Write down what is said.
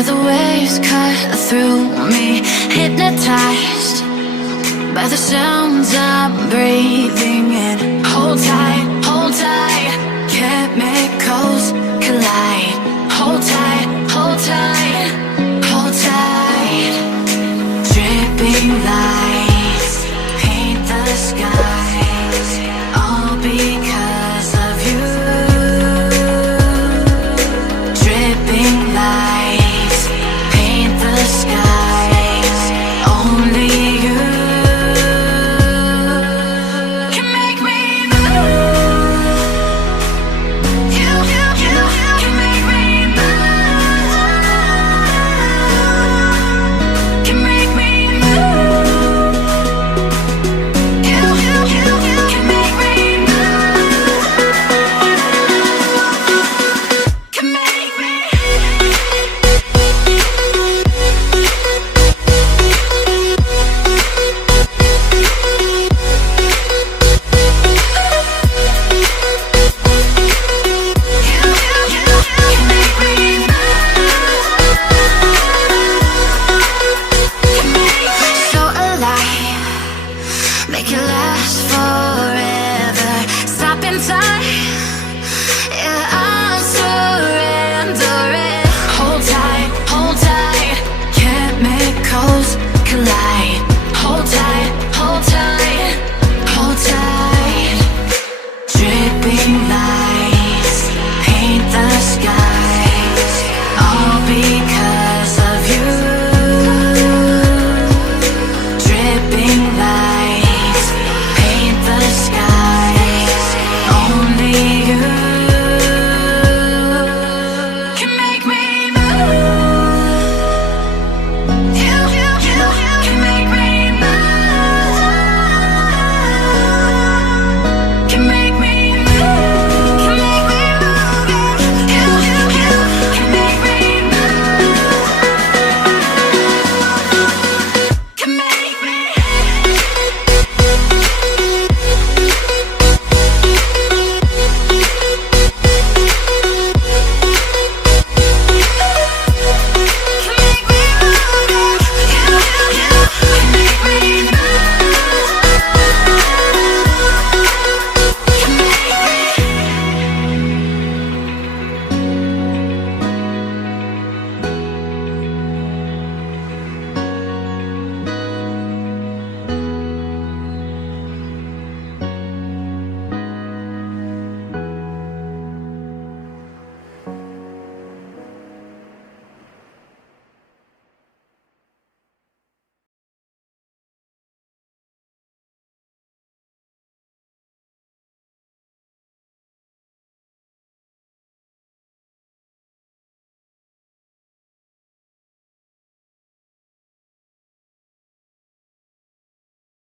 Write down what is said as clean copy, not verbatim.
Hear the waves cut through me, hypnotized by the sounds I'm breathing in. Hold tight, hold tight, chemicals collide. Hold tight, hold tight, hold tight. Dripping lights paint the skies, all because of you. Dripping lights paint the skies, only you can make me move. You can make me move. Can make me move. You can make me move. Can make me. So alive, make it